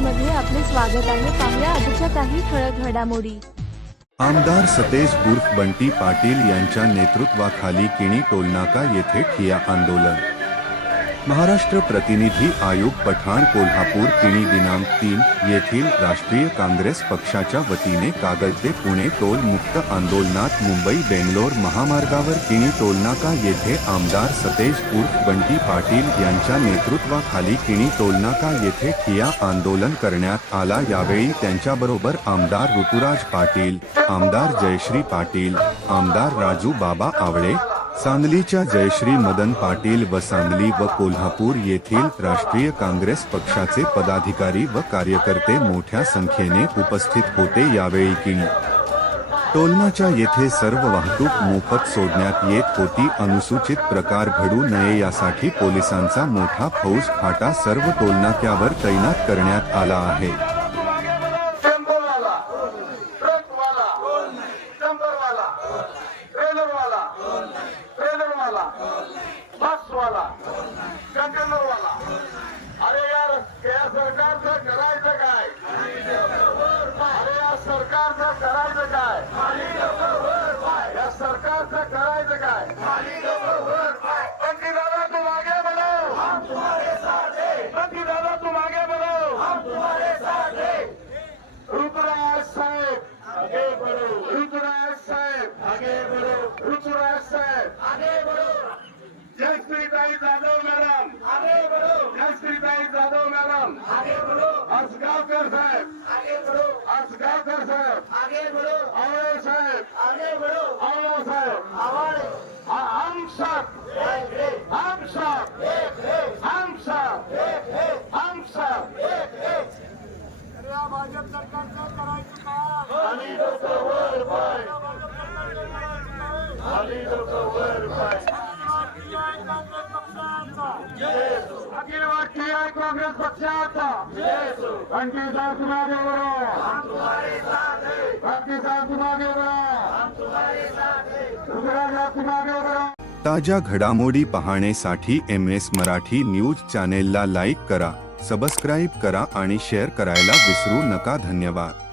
मध्ये आपले स्वागत आहे. पाहुया आजच्या काही ठळक घडामोडी. आमदार सतेज उर्फ बंटी पाटील यांच्या नेतृत्वाखाली किणी टोलनाका येथे ठिया आंदोलन. महाराष्ट्र प्रतिनिधी आयोग पठाण कोल्हापूर किणी दिनांक तीन येथील राष्ट्रीय काँग्रेस पक्षाच्या वतीने कागल ते पुणे टोल मुक्त आंदोलनात मुंबई बेंगलोर महामार्गावर किणी टोलनाका येथे आमदार सतेज उर्फ बंटी पाटील यांच्या नेतृत्वाखाली किणी टोलनाका येथे ठिया आंदोलन करण्यात आला. यावेळी त्यांच्याबरोबर आमदार ऋतुराज पाटील आमदार जयश्री पाटील आमदार राजू बाबा आवळे सांगलीच्या जयश्री मदन पाटील व सांगली व कोल्हापूर येथील राष्ट्रीय काँग्रेस पक्षाचे पदाधिकारी व कार्यकर्ते मोठ्या संख्येने उपस्थित होते यावेळी किणी टोलनाच्या येथे सर्व वाहतूक मोफत सोडण्यात येत होती. अनुसूचित प्रकार घडू नये यासाठी पोलिसांचा मोठा फौज फाटा सर्व टोलनाक्यावर तैनात करण्यात आला आहे. बसवाला कंटेनरवाला अरे यार या सरकारचं करायचं काय? अरे या सरकारचं करायचं काय? या सरकारचं करायचं काय? दादा तू मागे दादा तू मागे साहेब आगे बढ़ो Asgafir काँग्रेस पक्षाचा. आणखी साहब मागे बरो बंटी साहब मागे बरो ऋतुराज मागे ताज्या घडामोडी पाहण्यासाठी एम एस मराठी न्यूज चॅनेलला लाईक करा सबस्क्राईब करा आणि शेअर करायला विसरू नका. धन्यवाद.